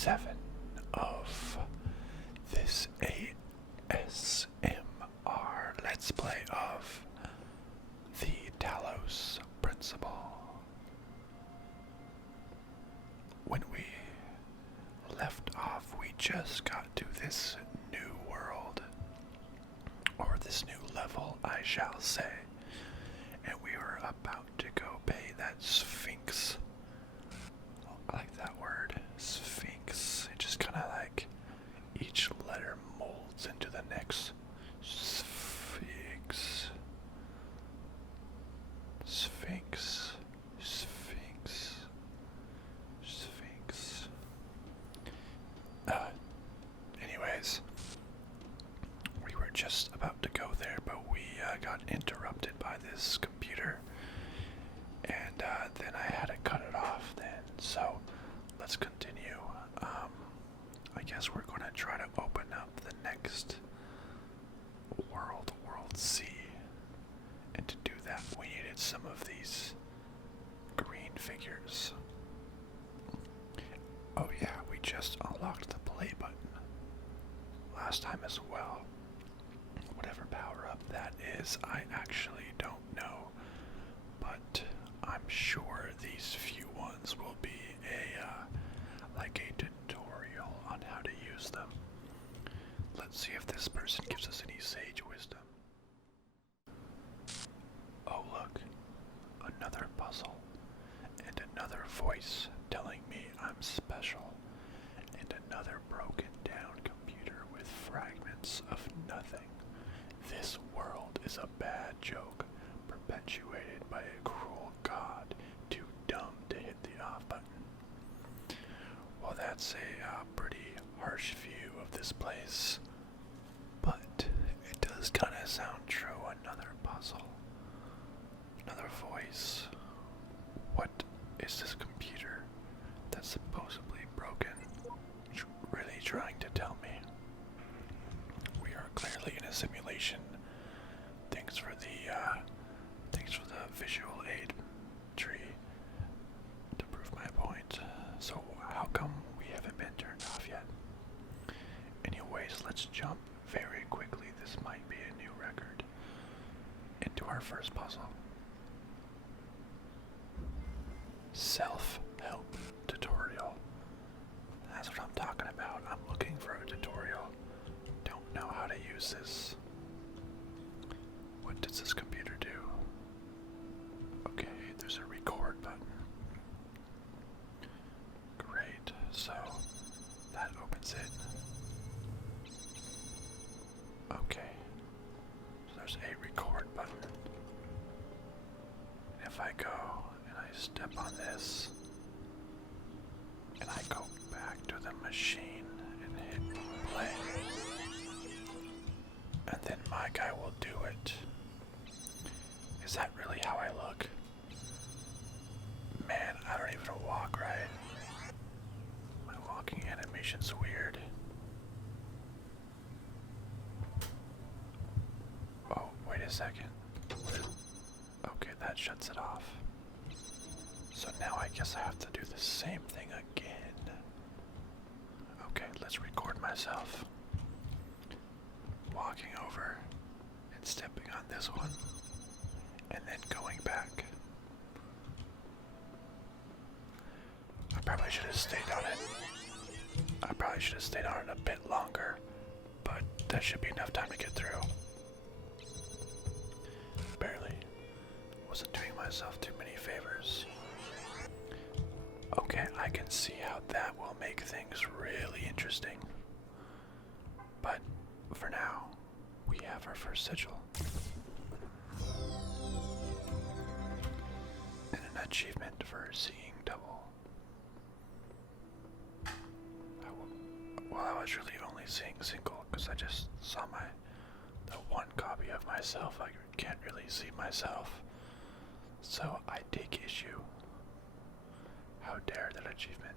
7 of this ASMR Let's Play of the Talos Principle. When we left off, we just got to this new world, or this new level, I shall say, and we were about to go pay that Sphinx. I like that word, Sphinx. It just kind of like each letter molds into the next. Sphinx. Sphinx. Sphinx. Sphinx. Anyways, we were just about to go there, but we got interrupted by this computer, and then I had to cut it off then. So let's continue. I guess we're going to try to open up the next world, World C. And to do that, we needed some of these green figures. Oh yeah, we just unlocked the play button last time as well. Whatever power up that is, I actually don't know. But I'm sure these few ones will be like a tutorial on how to use them. Let's see if this person gives us any sage wisdom. Oh look, another puzzle, and another voice telling me I'm special, and another broken down computer with fragments of nothing. This world is a bad joke, perpetuated by a cruel god too dumb to hit the off button. Well, that's a pretty harsh view of this place, but it does kind of sound true. Another puzzle, another voice. What is this computer that's supposedly broken really trying to tell me? We are clearly in a simulation. Thanks for the visual aid tree to prove my point. So how come we haven't been turned off yet? Anyways, let's jump very quickly. This might be a new record. Into our first puzzle. Self-help tutorial. That's what I'm talking about. I'm looking for a tutorial. Don't know how to use this. What does this computer do? Okay, there's a record button. Great, so that opens it. Okay, so there's a record button. And if I go and I step on this, and I go back to the machine and hit play, and then my guy will do it. Is that really how I look? Man, I don't even walk right. My walking animation's weird. Oh, wait a second. Okay, that shuts it off. So now I guess I have to do the same thing again. Okay, let's record myself walking over and stepping on this one, and then going back. I probably should have stayed on it. I probably should have stayed on it a bit longer, but that should be enough time to get through. Barely. Wasn't doing myself too many favors. Okay, I can see how that will make things really interesting. But for now, we have our first sigil. And an achievement for seeing double. Well, I was really only seeing single because I just saw the one copy of myself. I can't really see myself. So I take issue. How dare that achievement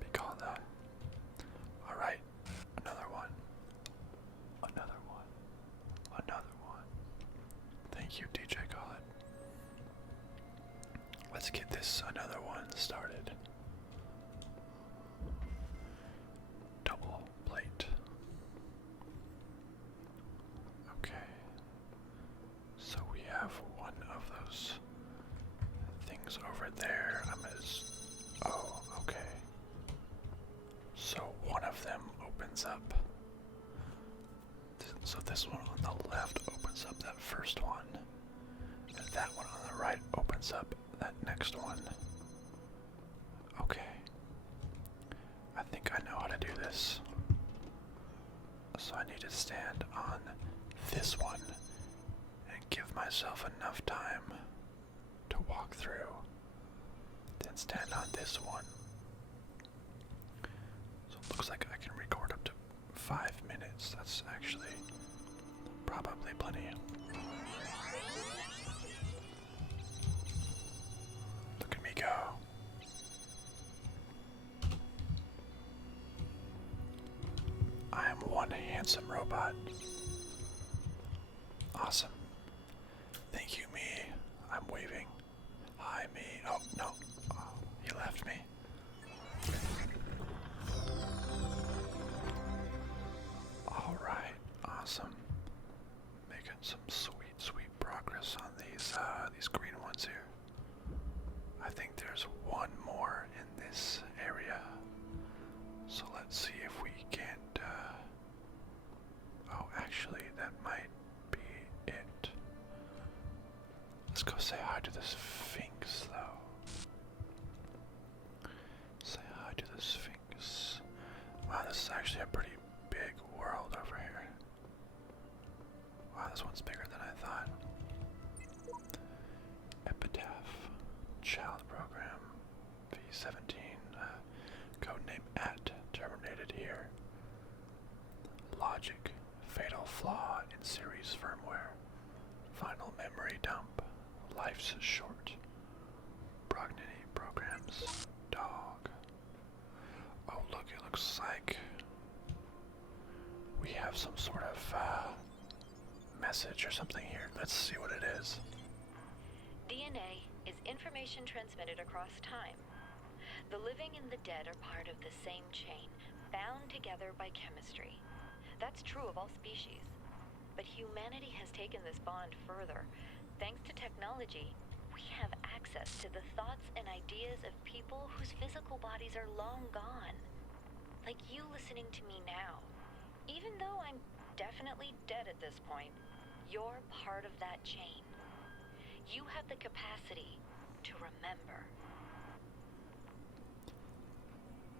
be called that? Alright, another one. Another one. Another one. Thank you, DJ Khaled. Let's get this another one started. this one on the left opens up that first one, and that one on the right opens up that next one. Okay. I think I know how to do this. So I need to stand on this one and give myself enough time to walk through. Then stand on this one. So it looks like I can record up to 5 minutes. That's actually probably plenty. Look at me go. I am one handsome robot. Awesome. Thank you, me. I'm waving. Hi, me. Oh, no. Oh, he left me. Alright, awesome. Making some sweet progress on these green ones here. I think there's one more in this area. So let's see if we can't, oh, actually, that might be it. Let's go say hi to the Sphinx, though. Say hi to the Sphinx. Wow, this is actually a pretty big world over here. Wow, this one's bigger than I thought. Epitaph. Child Program. V17. Codename at. Terminated here. Logic. Fatal flaw in series firmware. Final memory dump. Life's short. Progeny programs. Dog. Oh, look, it looks like we have some sort of message or something here. Let's see what it is. DNA is information transmitted across time. The living and the dead are part of the same chain, bound together by chemistry. That's true of all species. But humanity has taken this bond further. Thanks to technology, we have access to the thoughts and ideas of people whose physical bodies are long gone. Like you listening to me now. Even though I'm definitely dead at this point, you're part of that chain. You have the capacity to remember.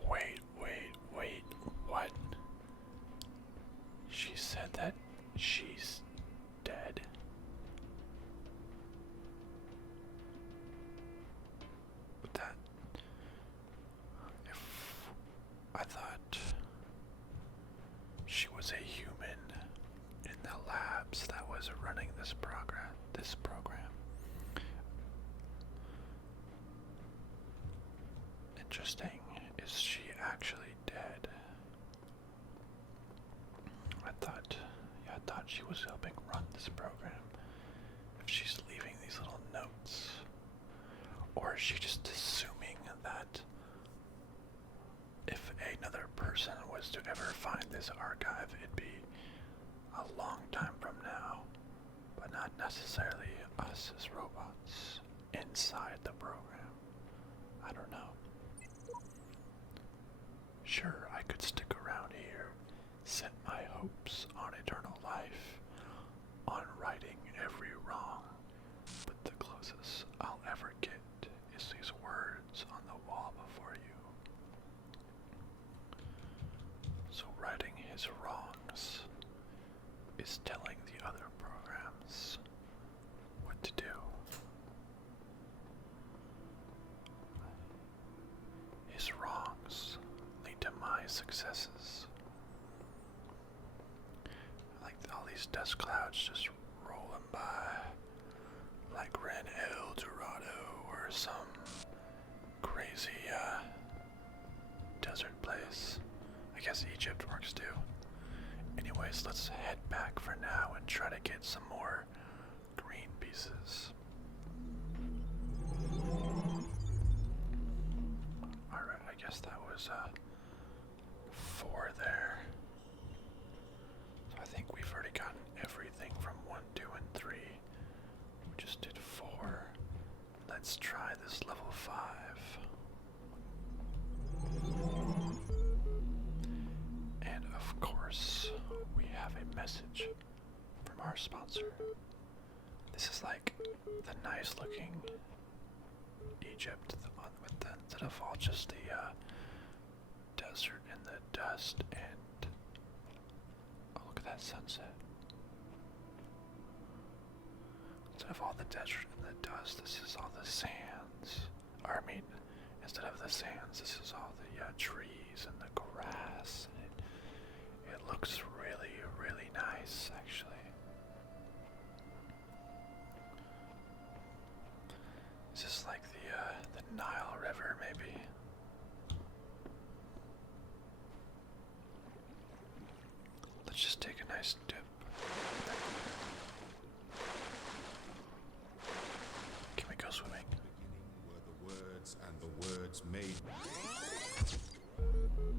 Wait, what? She said that she's dead? But that... I thought she was a human in the labs that was running this program. Interesting. Is she actually dead? I thought she was helping run this program. If she's leaving these little notes, or is she just assuming that if another person was to ever find this archive, it'd be a long time from now, but not necessarily us as robots inside the program. I don't know. Sure, I could stick around here, set my hopes on eternal life, on righting every wrong, but the closest I'll ever get is these words on the wall before you. So righting his wrongs is telling the other programs what to do. His wrongs lead to my successes. Like all these dust clouds just rolling by, like we're in El Dorado or some crazy desert place. I guess Egypt works too. Anyways, let's head back for now and try to get some more green pieces. Alright, I guess that was 4 there. So I think we've already gotten everything from 1, 2, and 3. We just did 4. Let's try this level 5. And of course, we have a message our sponsor. This is like the nice looking Egypt instead of all just the desert and the dust and oh, look at that sunset. Instead of all the desert and the dust, this is all the sands. Or I mean, instead of the sands, this is all the trees and the grass. And it looks really, really nice, actually. Is this like the Nile River, maybe? Let's just take a nice dip. Can we go swimming? Were the words and the words made.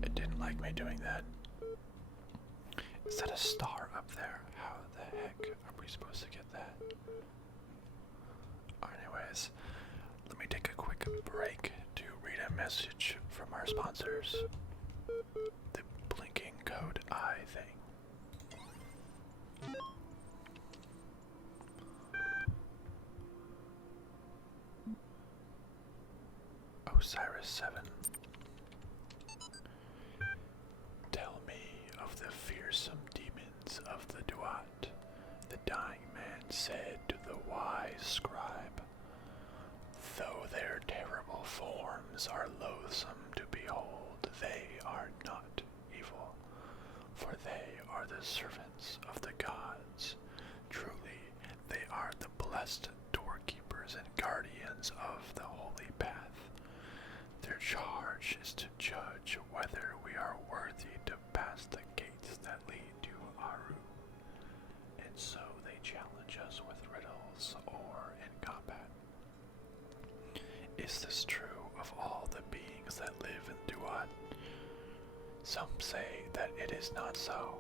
It didn't like me doing that. Is that a star up there? How the heck are we supposed to get that? Anyways, let me take a quick break to read a message from our sponsors. The blinking code I thing. Osiris 7. Tell me of the fearsome demons of the Duat, the dying man said to the wise scribe. Though their terrible forms are loathsome to behold, they are not evil, for they are the servants of the gods. Truly, they are the blessed doorkeepers and guardians of the holy path. Their charge is to judge whether we are worthy to pass the gates that lead to Aru. And so they challenge us with riddles or in combat. Is this true of all the beings that live in Duat? Some say that it is not so,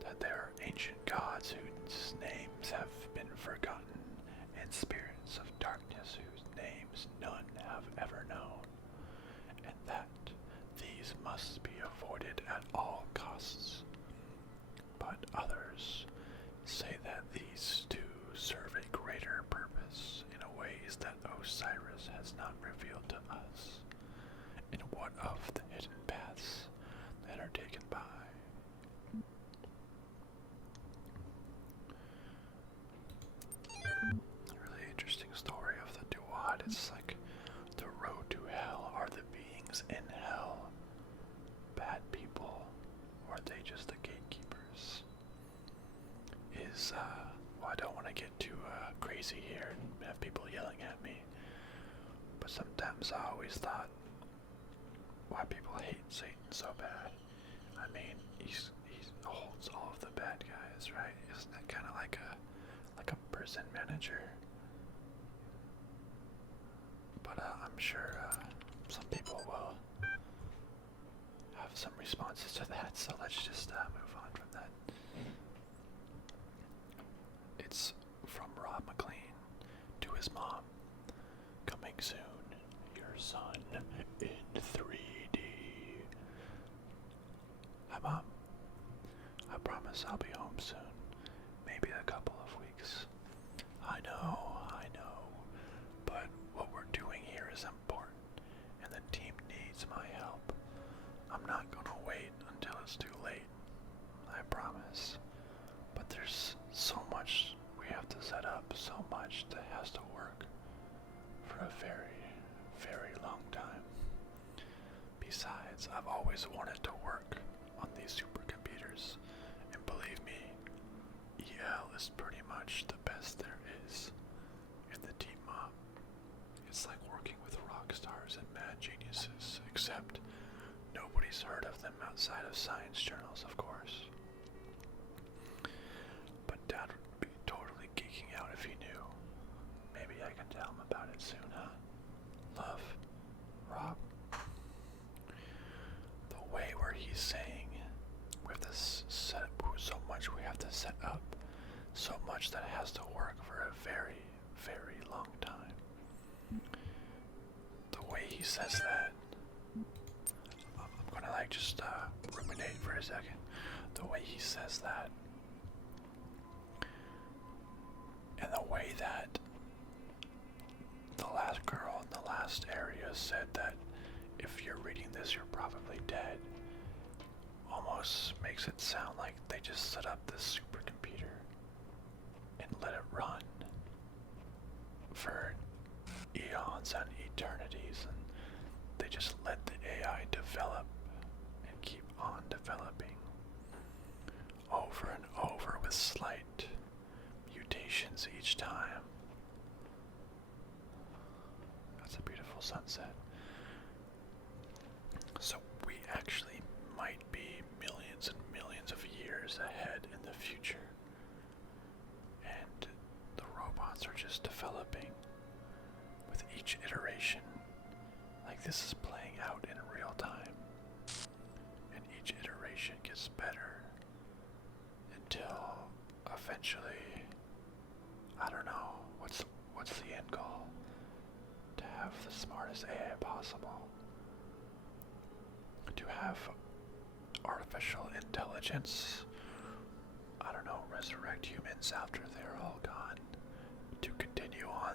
that there are ancient gods whose names have been forgotten, and spirits of darkness whose names none have ever known, and that these must be avoided at all costs. But others say that these too serve a greater purpose in ways that Osiris has not revealed to us. And what of the hidden paths that are taken by? A really interesting story of the Duat. It's like the road to hell. Are the beings in hell bad people, or are they just the gatekeepers? Well, I don't want to get too crazy here and have people yelling at me, but sometimes I always thought why people hate Satan so bad. I mean, he holds all of the bad guys, right? Isn't that kind of like a prison manager? But I'm sure some people will have some responses to that, so let's just move on from that. It's from Rob McLean to his mom. Coming soon, your son in 3D. Hi, Mom. I promise I'll be home soon. Maybe a couple of weeks. I know. But what we're doing here is important, and the team needs my help. I'm not gonna wait until it's too late. I promise. But there's so much we have to set up, so much that has to work for a very, very long time. Besides, I've always wanted to work on these supercomputers, and believe me, EL is pretty much the best there is in the team up. It's like working with rock stars and mad geniuses, except nobody's heard of them outside of science journals, of course. But Dad would be totally geeking out if he knew. Maybe I can tell him about it soon, huh? Love, Rob. The way where he's saying we have to set up so much we have to set up, so much that has to work for a very, very long time. The way he says that, I'm gonna like just ruminate for a second. The way he says that, way that the last girl in the last area said that if you're reading this, you're probably dead, almost makes it sound like they just set up this supercomputer and let it run for eons and eternities, and they just let the AI develop and keep on developing over and over with slight mutations each time. That's a beautiful sunset. So we actually might be millions and millions of years ahead in the future. And the robots are just developing with each iteration. Like this is playing out in real time. And each iteration gets better until eventually, I don't know, what's the end goal? To have the smartest AI possible. To have artificial intelligence, I don't know, resurrect humans after they're all gone. To continue on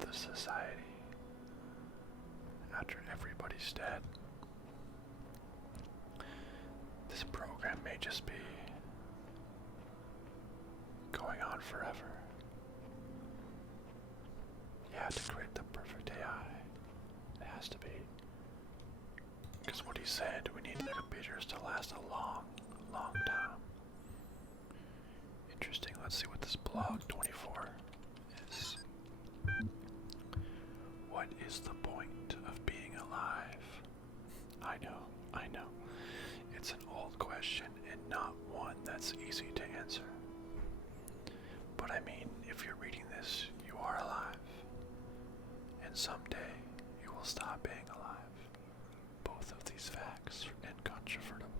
the society after everybody's dead. This program may just be going on forever. Yeah, to create the perfect AI, it has to be. Because what he said, we need the computers to last a long, long time. Interesting, let's see what this blog 24 is. What is the point of being alive? I know. It's an old question and not one that's easy to answer. But I mean, if you're reading this, you are alive. And someday, you will stop being alive. Both of these facts are incontrovertible.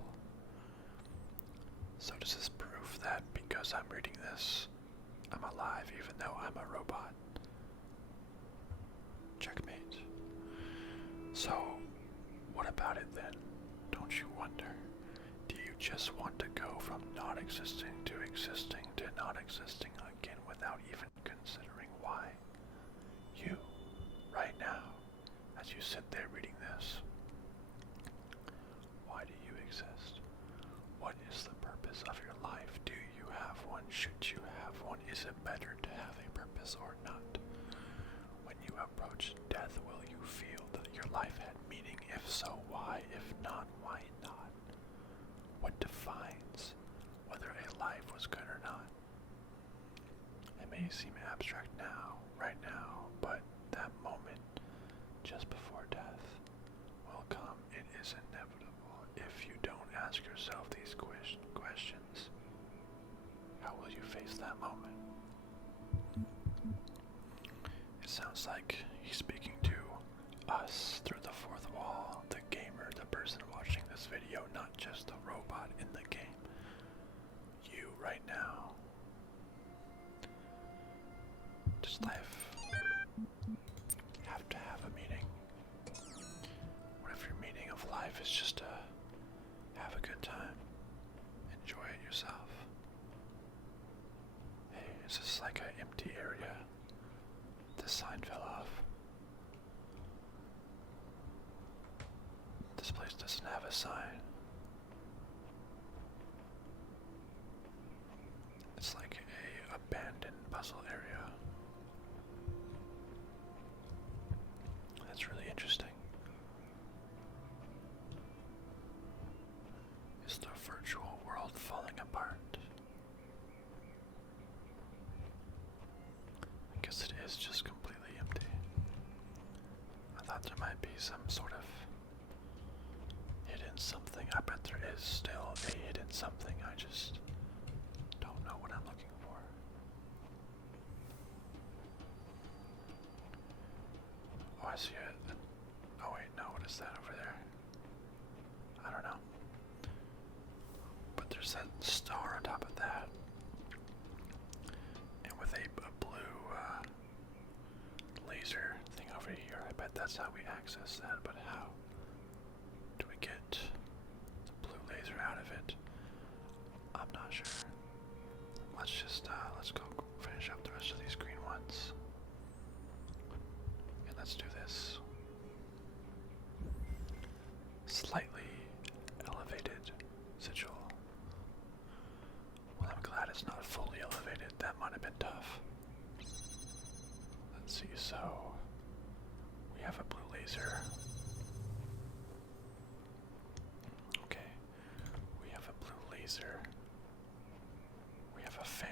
So does this prove that because I'm reading this, I'm alive even though I'm a robot? Checkmate. So, what about it then? Don't you wonder? Do you just want to go from not existing to not existing again without even considering why? You, right now, as you sit there reading this, why do you exist? What is the purpose of your life? Do you have one? Should you have one? Is it better to have a purpose or not? When you approach death, will you feel that your life had meaning? If so, why? If not, why not? What defines whether a life was good or not? It may seem abstract now, right now, but that moment just before death will come. It is inevitable. If you don't ask yourself these questions, how will you face that moment? It sounds like he's speaking to us through the fourth wall, the gamer, the person watching this video, not just the robot in the game. You right now. Does life have to have a meaning? What if your meaning of life is just to have a good time? Enjoy it yourself. Hey, is this like an empty area? This sign fell off. This place doesn't have a sign. It's like a abandoned puzzle area. That's really interesting. Is the virtual world falling apart? I guess it is just completely empty. I thought there might be some sort of hidden something. I bet there is still a hidden something. I just don't know what I'm looking for. Oh, I see it. Oh wait, no, what is that over there? I don't know. But there's that star on top of that. And with a blue laser thing over here, I bet that's how we access that. But how do we get the blue laser out of it? I'm not sure. Let's just let's go finish up the rest of these green ones. once. And let's do this. Slightly elevated sigil. Well, I'm glad it's not fully elevated. That might have been tough. Let's see, so we have a blue laser. Okay, we have a blue laser. We have a fan.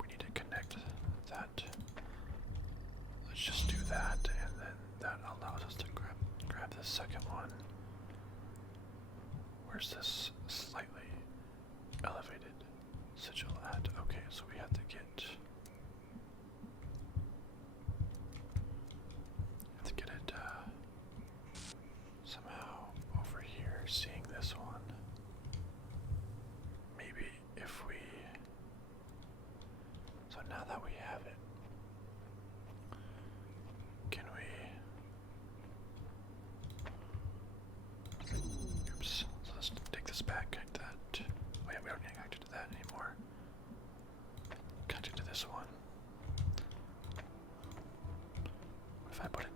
We need to connect that. Let's just do that, and then that allows us to grab the second one. Where's this slightly elevated sigil at? Okay, so we have to get it somehow over here, seeing this one. Maybe if we... So now that we have it, can we... Oops. So let's take this back, connect that. Oh yeah, we don't need to connect it to that anymore. Connect it to this one. If I put it...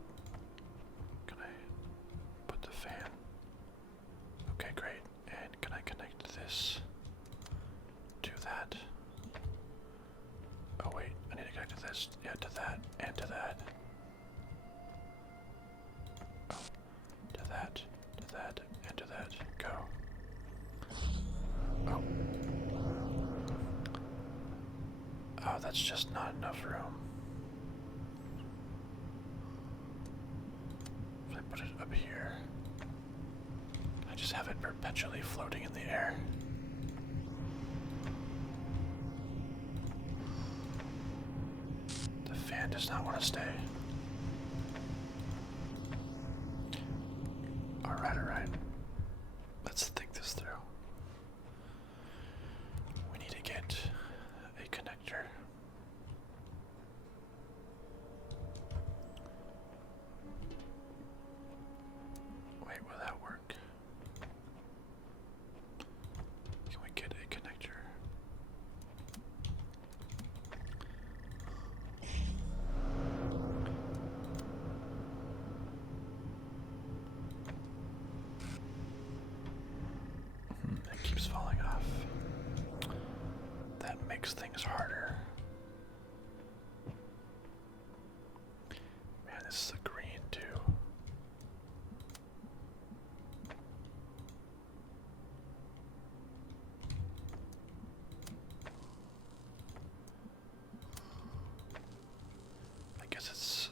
Can I put the fan? Okay, great. And can I connect this to that? Oh wait, I need to connect to this. Yeah, to that, and to that. Oh, to that, and to that. Go. Oh. Oh, that's just not enough room. If I put it up here, I just have it perpetually floating in the air. The fan does not want to stay. Alright. Let's think this through. We need to get a connector. Wait, will that work? Can we get a connector? It keeps falling off. That makes things harder. Man, this is a green too. I guess it's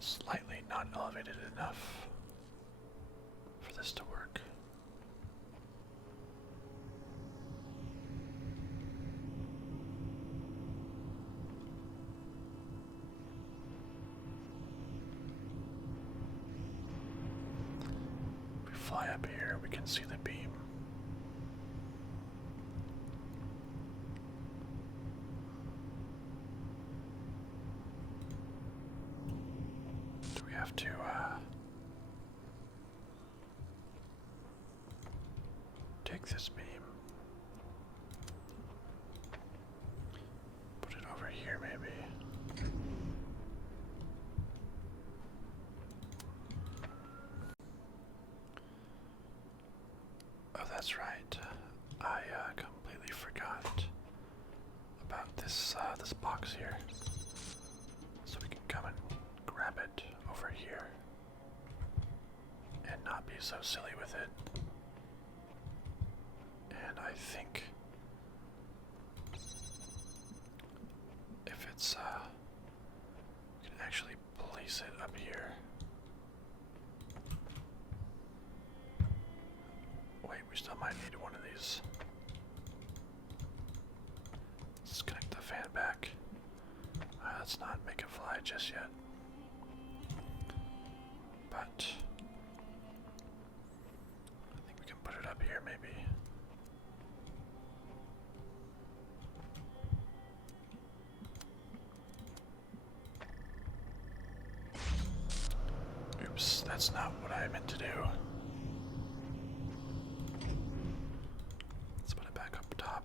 slightly not elevated enough for this to work. If we fly up here, we can see the beam. Do we have to, take this beam, put it over here maybe? Oh, that's right. I completely forgot about this this box here. So we can come and grab it over here and not be so silly with it. And I think if it's we can actually place it up here. Wait, we still might need one of these. Let's connect the fan back. Let's not make it fly just yet. But I think we can put it up here maybe. Oops, that's not what I meant to do. Let's put it back up top.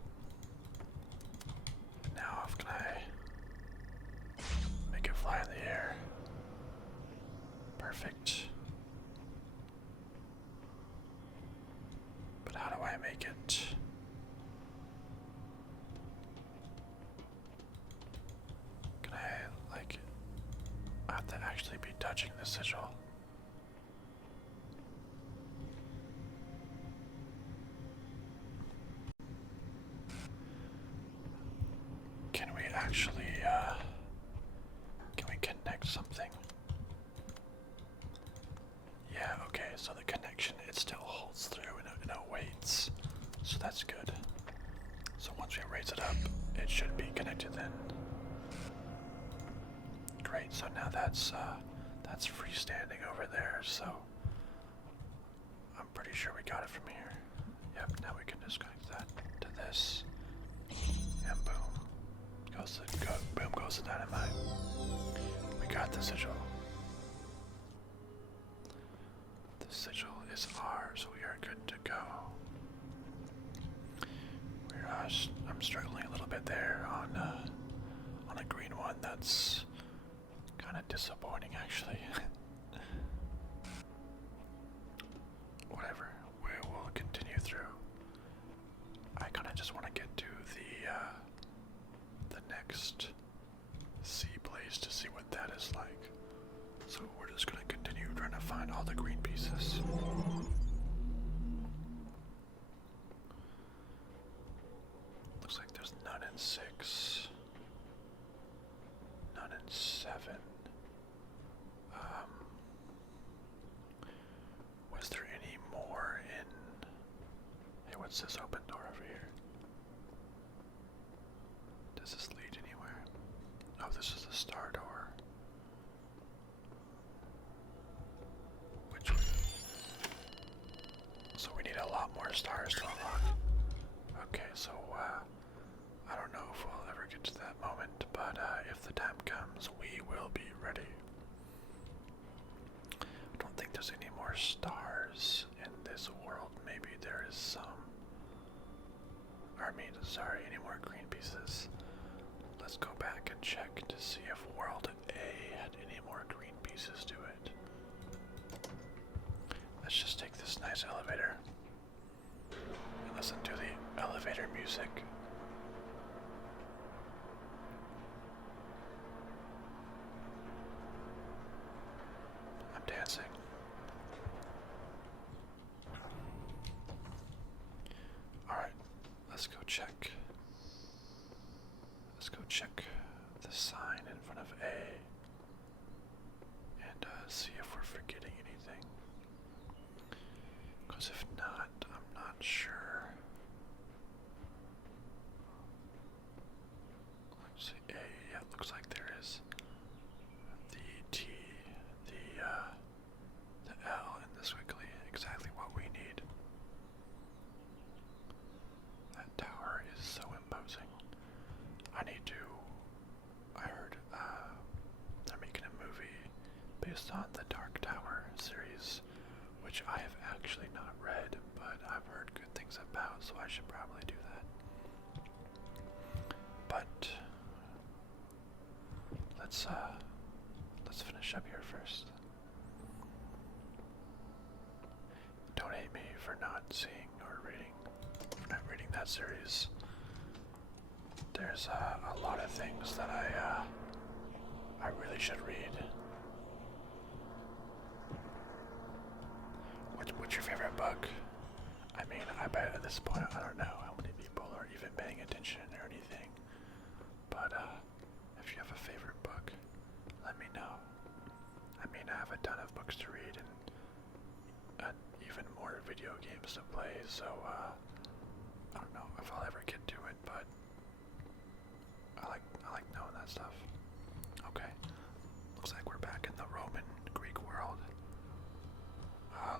make it. Can I, like, I have to actually be touching the sigil. Can we actually, can we connect something? Yeah, okay, so the connection, it still holds through and it waits. So that's good. So once we raise it up, it should be connected then. Great, so now that's freestanding over there, so I'm pretty sure we got it from here. Yep, now we can just connect that to this. And boom. Boom goes the dynamite. We got the sigil. The sigil is ours. We are good to go. I'm struggling a little bit there on a green one. That's kind of disappointing, actually. Whatever. We will continue through. I kind of just want to get to the next sea place to see what that is like. So we're just gonna continue trying to find all the green pieces. Looks like there's none in 6. None in 7. Was there any more in... Hey, what's this open door over here? Does this lead anywhere? Oh, this is the star door. Which way? So we need a lot more stars to unlock. Okay, so I don't know if we'll ever get to that moment, but if the time comes, we will be ready. I don't think there's any more stars in this world. Maybe there is some. Sorry, any more green pieces. Let's go back and check to see if World A had any more green pieces to it. Let's just take this nice elevator and listen to the elevator music. I'm dancing. Alright, let's go check. Let's go check the sign in front of A and see if we're forgetting anything. Because if not, I'm not sure. Let's see, A, yeah, it looks like there is the T, the L, and the squiggly, exactly what we need. That tower is so imposing. I heard they're making a movie based on the Dark Tower series, which I have actually not read, but I've heard good things about, so I should probably do that. But let's finish up here first. Don't hate me for not seeing or not reading that series. There's a lot of things that I really should read. What's your favorite book? I mean, I bet at this point I don't know how many people are even paying attention or anything. But if you have a favorite book, let me know. I mean, I have a ton of books to read and even more video games to play, so I don't know if I'll ever get to it, but I like knowing that stuff. Okay, looks like we're back in the Roman Greek world.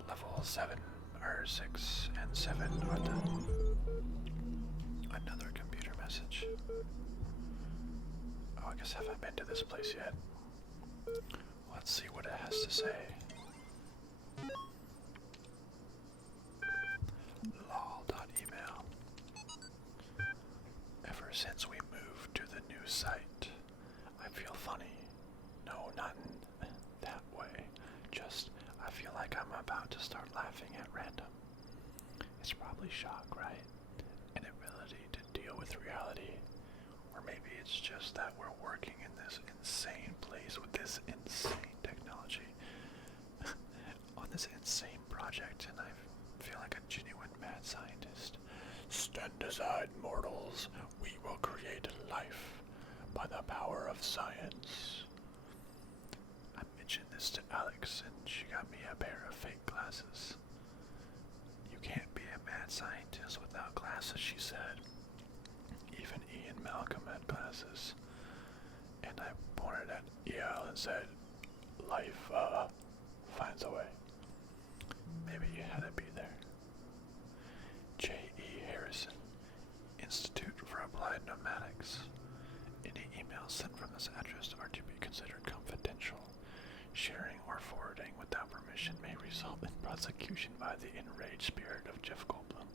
Level 7 or 6 and 7 are another computer message. Oh, I guess I haven't been to this place yet. Let's see what it has to say. Lol.email. Ever since we moved to the new site, I feel funny. No, not in that way. Just, I feel like I'm about to start laughing at random. It's probably probably shock, right? An ability to deal with reality. Or maybe it's just that we're working in this insane place with this insane technology on this insane project, and I feel like a genuine mad scientist. Stand aside, mortals. We will create life by the power of science. I mentioned this to Alex, and she got me a pair of fake glasses. You can't be a mad scientist without glasses, she said. Even Ian Malcolm had glasses. And I pointed at EL and said, life, finds a way. Maybe you had to be there. J.E. Harrison, Institute for Applied Pneumatics. Any emails sent from this address are to be considered confidential. Sharing or forwarding without permission may result in prosecution by the enraged spirit of Jeff Goldblum.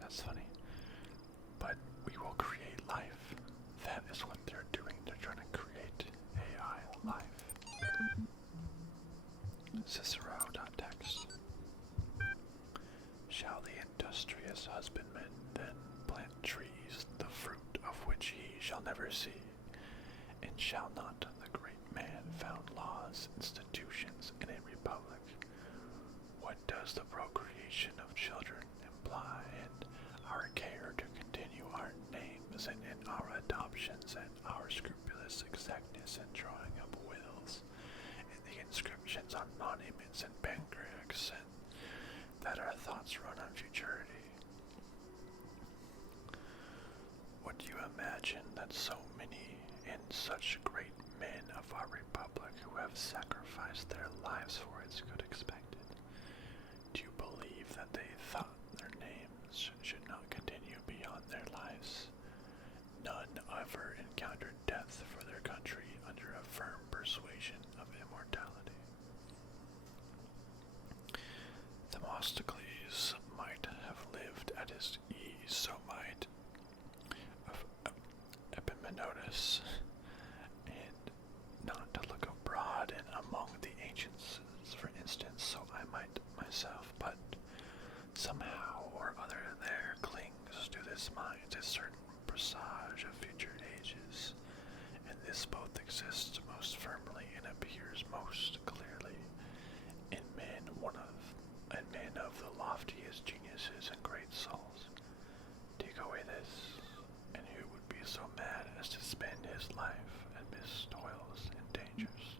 That's funny. But we will create life. That is what they're doing. They're trying to create AI life. Cicero.text. Shall the industrious husbandman then plant trees, the fruit of which he shall never see? And shall not the great man found laws, institutions in a republic? What does the procreation of children imply in our care to continue our names and in our adoptions and our scrupulous exactness in drawing up wills and the inscriptions on monuments and pancreas, and that our thoughts run on futurity? What do you imagine that so many and such great men of our republic who have sacrificed their lives for its good expected? Do you believe that they thought their names should not continue beyond their lives? None ever encountered death for their country under a firm persuasion of immortality. Themistocles might have lived at his ease, so might Epaminondas, and not to look abroad and among the ancients, for instance, so I might myself, but somehow or other there clings to this mind a certain presage of future ages, and this both exists most firmly and appears most clearly in men of the loftiest geniuses and great souls. Take away this, and who would be so mad as to spend his life amidst toils and dangers?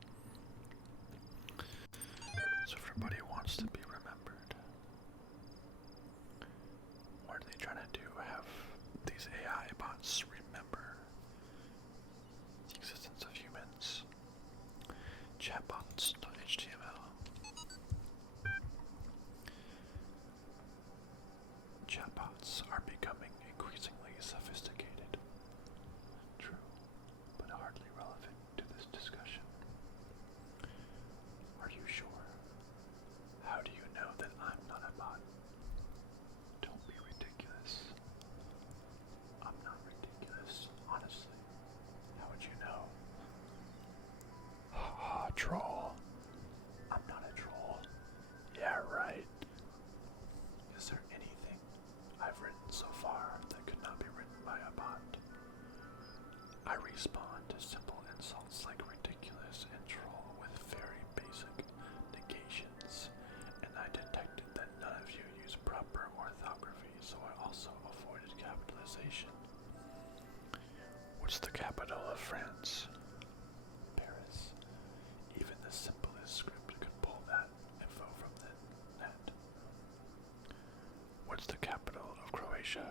So everybody wants to be remembered. What are they trying to do? Have these AI bots remember the existence of humans? Chatbots.html. Chatbots are becoming increasingly sophisticated. True, but hardly relevant to this discussion. Are you sure? How do you know that I'm not a bot? Don't be ridiculous. I'm not ridiculous, honestly. How would you know? Ha, troll. I'm not a troll. Yeah, right. Is there anything I've written so far that could not be written by a bot? I respond to simple insults like ridiculous and troll with very basic negations, and I detected that none of you use proper orthography, so I also avoided capitalization. What's the capital of France? Paris. Even the simplest script could pull that info from the net. What's the capital of Croatia?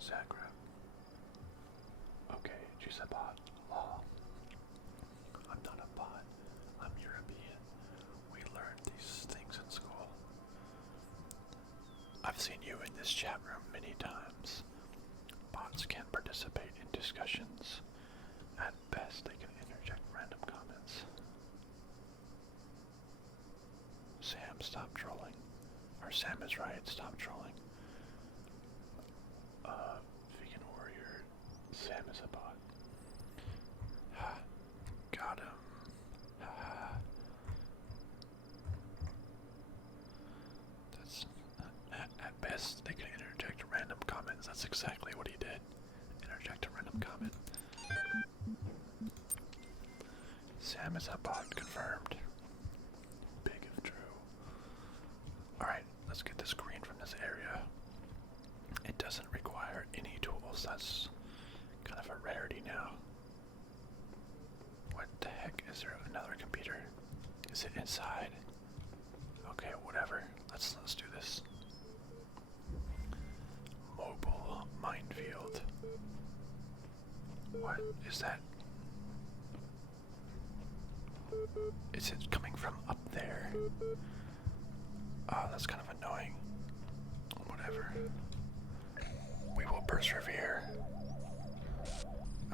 Zagreb. Okay, she's a bot. Lol. I'm not a bot. I'm European. We learned these things in school. I've seen you in this chat room many times. Bots can't participate in discussions. At best, they can interject random comments. Sam, stop trolling. Or Sam is right, stop trolling. Vegan Warrior, Sam is a bot. Ha, got him. Ha ha. That's Sam is a bot, confirmed. Big if true. Alright, let's get this green from this area. It doesn't require any tools. That's kind of a rarity now. What the heck? Is there another computer? Is it inside? Okay, whatever. Let's do this. Mobile Minefield. What is that? Is it coming from up there? Oh, that's kind of annoying. Whatever. We will persevere.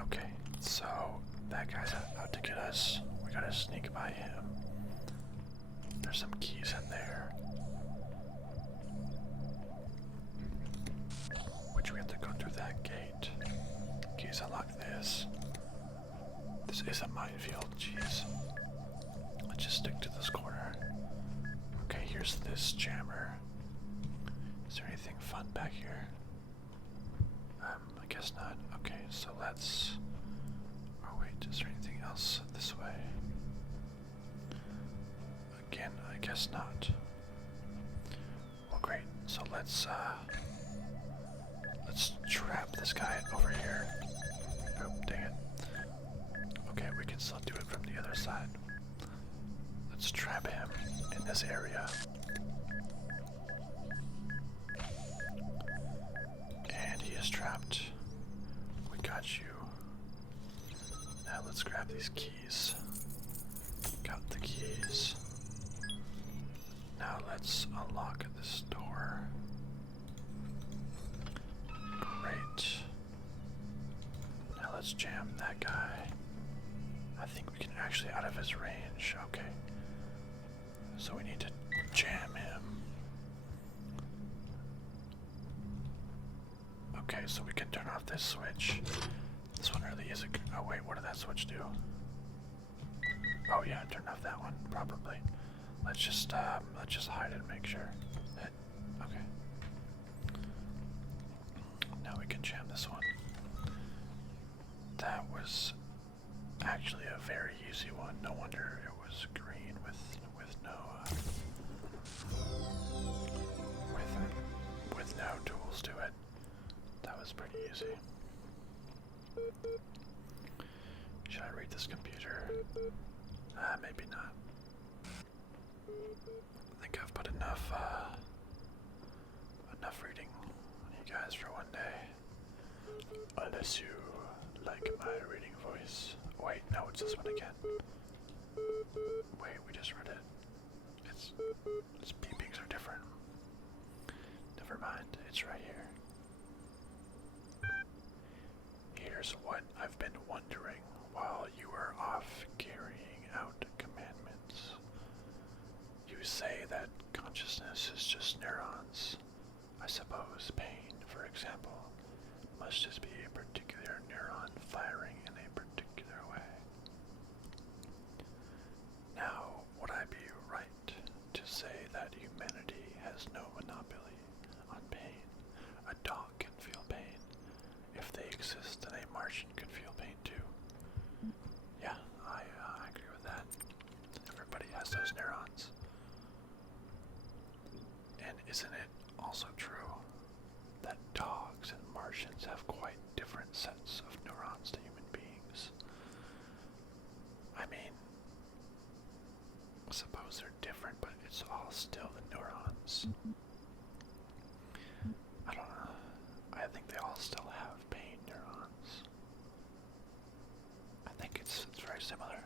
Okay, so that guy's out to get us. We gotta sneak by him. There's some keys in there, which we have to go through that gate. Keys unlock this. This is a minefield, jeez. Let's just stick to this corner. Okay, here's this jammer. Is there anything fun back here? I guess not. Okay, so let's... Oh wait, is there anything else this way? Again, I guess not. Well, great. So let's trap this guy over here. Oh, dang it. Okay, we can still do it from the other side. Let's trap him in this area. And he is trapped. We got you. Now let's grab these keys. Got the keys. Now let's unlock this door. Great. Now let's jam that guy. I think we can actually out of his range. Okay. So we need to jam him. Okay, so we can turn off this switch. This one really is a... Oh wait, what did that switch do? Oh yeah, turn off that one, probably. Let's just hide and make sure. Okay. Now we can jam this one. That was actually a very easy one. No wonder it was green with no with no tools to it. That was pretty easy. Should I read this computer? Maybe not. I think I've put enough reading on you guys for one day. Unless you like my reading voice. Wait, no, it's this one again. Wait, we just read it. Its beepings are different. Never mind, it's right here. Here's what I've been wondering while you were off carrying out commandments. You say that consciousness is just neurons. I suppose pain, for example, must just be a particular neuron firing in a particular way. Now, would I be right to say that humanity has no monopoly on pain? A dog can feel pain. If they exist, then a Martian can feel pain too. Yeah, I agree with that. Everybody has those neurons. And isn't it also true that dogs and Martians have quite different sets of neurons to human beings? I mean, I suppose they're different, but it's all still the neurons. I don't know. I think they all still have pain neurons. I think it's very similar.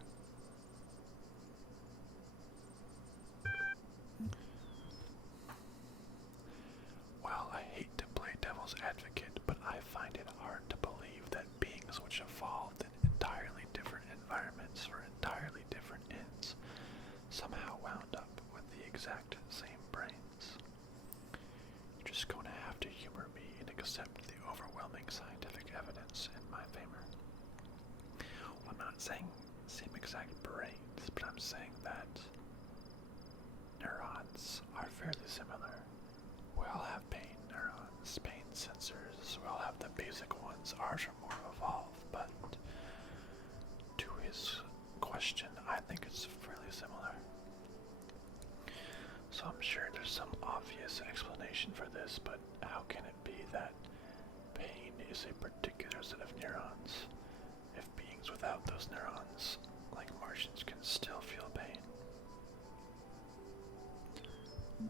Well, I hate to play devil's advocate, but I find it hard to believe that beings which evolved in entirely different environments for entirely different ends somehow wound up with the exact same brains. You're just going to have to humor me and accept the overwhelming scientific evidence in my favor. Well, I'm not saying same exact brains, but I'm saying that neurons are fairly similar. We all have pain neurons, pain sensors, we all have the basic ones. Ours are more evolved, but to his question explanation for this, but how can it be that pain is a particular set of neurons if beings without those neurons, like Martians, can still feel pain?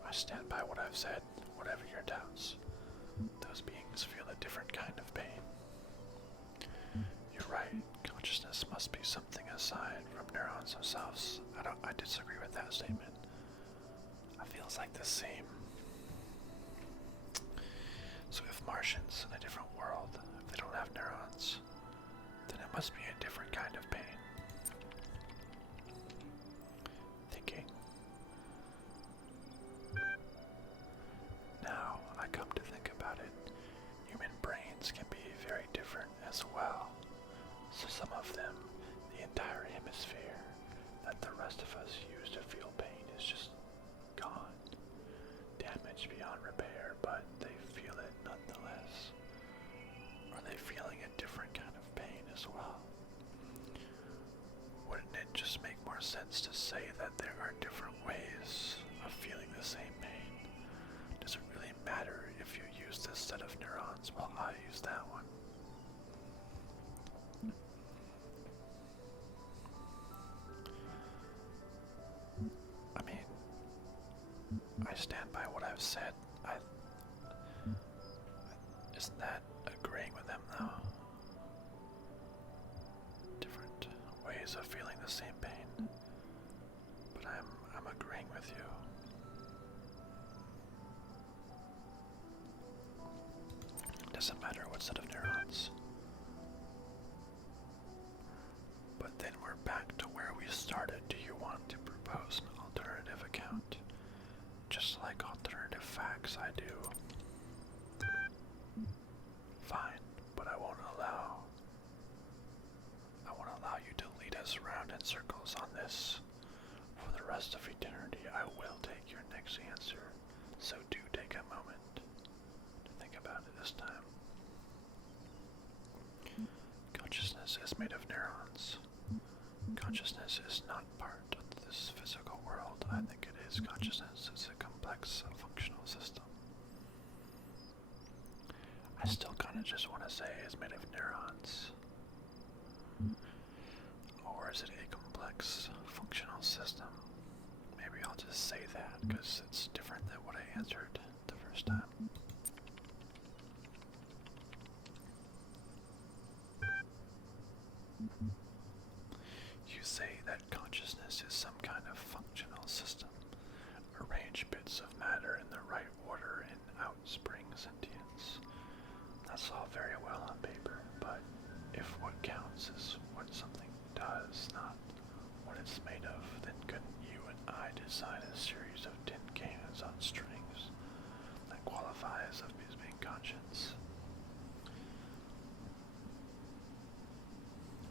I stand by what I've said, whatever your doubts. Those beings feel a different kind of pain. You're right, consciousness must be something aside from neurons themselves. I disagree with that statement. It feels like the same. So if Martians in a different world, if they don't have neurons, then it must be a different kind of pain. Thinking. Now I come to think about it, human brains can be very different as well. So some of them, the entire hemisphere that the rest of us use to feel pain is just gone. Damaged beyond repair, but they feel it nonetheless. Are they feeling a different kind of pain as well? Wouldn't it just make more sense to say that there are different ways of feeling the same pain? Does it really matter if you use this set of neurons while I use that one? I mean, I stand by what I've said. Isn't that agreeing with them, though? Different ways of feeling the same pain. But I'm agreeing with you. Doesn't matter what set of neurons. But then we're back to where we started. Do you want to propose an alternative account? Just like alternative facts I do. Fine, but I won't allow you to lead us around in circles on this. For the rest of eternity, I will take your next answer. So do take a moment to think about it this time. Consciousness is made of neurons. Consciousness is not part of this physical world. I think it is. Consciousness is a complex functional system. I still kind of just want to say it's made of neurons. Or is it a complex functional system? Maybe I'll just say that because it's different than what I answered the first time. You say that consciousness is some kind of functional system. Arrange bits of matter in the right order and out spring sentience. That's all very well on paper, but if what counts is what something does, not what it's made of, then couldn't you and I design a series of tin cans on strings that qualifies as being conscious?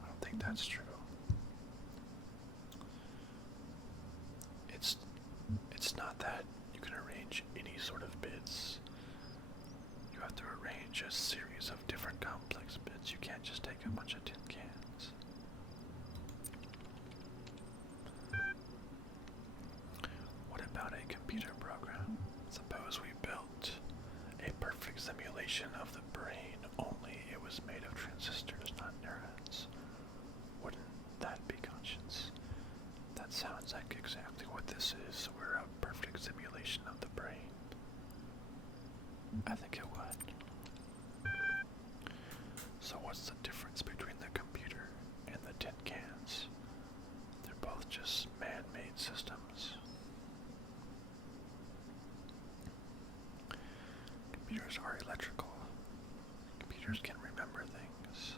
I don't think that's true. It's not that you can arrange any sort of bits. You have to arrange a series of different complex bits. You can't just take a bunch of tin cans. What about a computer program? Suppose we built a perfect simulation of the brain, only it was made of transistors, not neurons. Wouldn't that be conscience? That sounds like exactly what this is. We're a perfect simulation of the brain. I think it would. So what's the difference between the computer and the tin cans? They're both just man-made systems. Computers are electrical. Computers can remember things.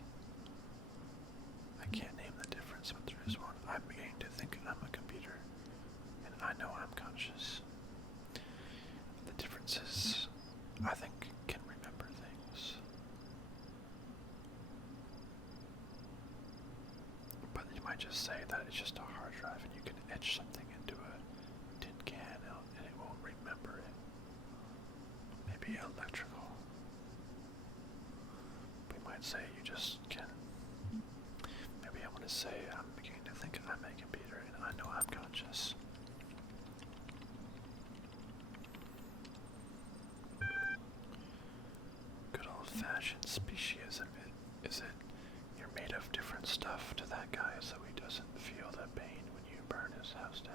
I can't name the difference, but there is one. I'm beginning to think I'm a computer, and I know I'm conscious. The difference is, I think, can remember things. But you might just say that it's just a hard drive, and you can etch something into a tin can, and it won't remember it. Maybe electrical. We might say you just can. Maybe I want to say I'm beginning to think I'm a computer and I know I'm conscious. nearby so he doesn't feel the pain when you burn his house down.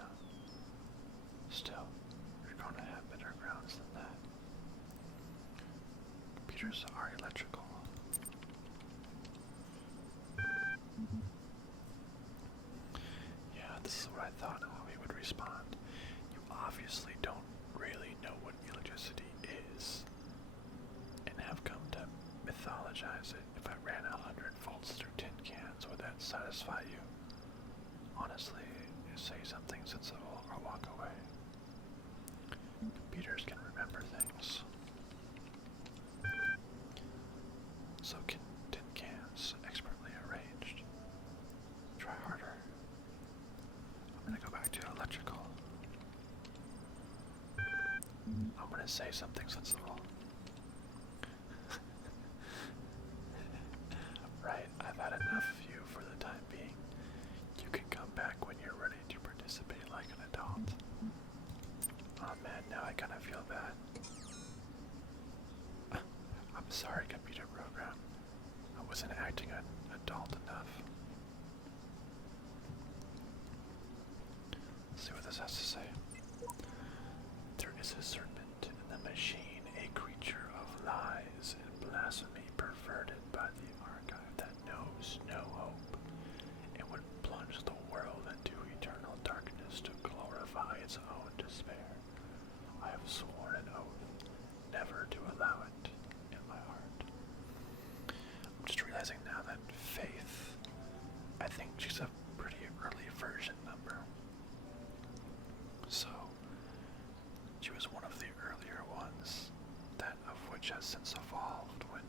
Still, you're going to have better grounds than that. Computers are electrical. Yeah, this is what I thought how he would respond. You obviously don't really know what electricity is, and have come to mythologize it. If I ran 100 volts through tin cans, would that satisfy you? Honestly, you say something sensible or walk away. Computers can remember things. So can tin cans, expertly arranged. Try harder. I'm gonna go back to electrical. I'm gonna say something sensible. Right, I've had enough of you for the time being. You can come back when you're ready to participate like an adult. Oh man, now I kinda feel bad. I'm sorry, computer program. I wasn't acting an adult enough. Let's see what this has to say. There is a serpent in the machine, a creature of lies and blasphemy, perverted by the archive that knows no hope, and would plunge the world into eternal darkness to glorify its own despair. I have sworn an oath never to allow it in my heart. I'm just realizing now that Faith, I think she's a pretty early version number. So, she was one of the earlier ones, that of which has since evolved when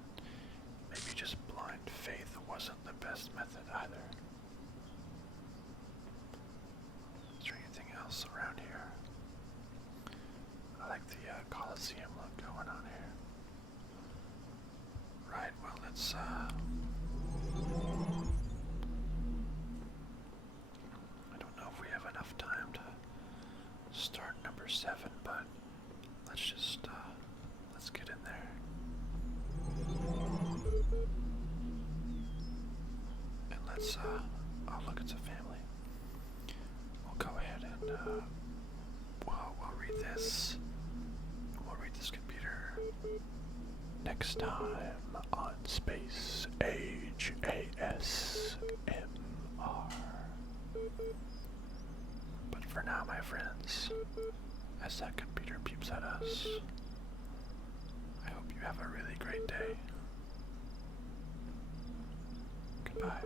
maybe just blind faith wasn't the best method either. Is there anything else around here? I like the Colosseum look going on here. Right, well let's I don't know if we have enough time to start number 7, but let's just let's get in there. And let's oh look, it's a family. We'll go ahead and we'll read this. We'll read this computer next time on Space Age ASMR. But for now, my friends, as that computer peeps at us, I hope you have a really great day. Goodbye.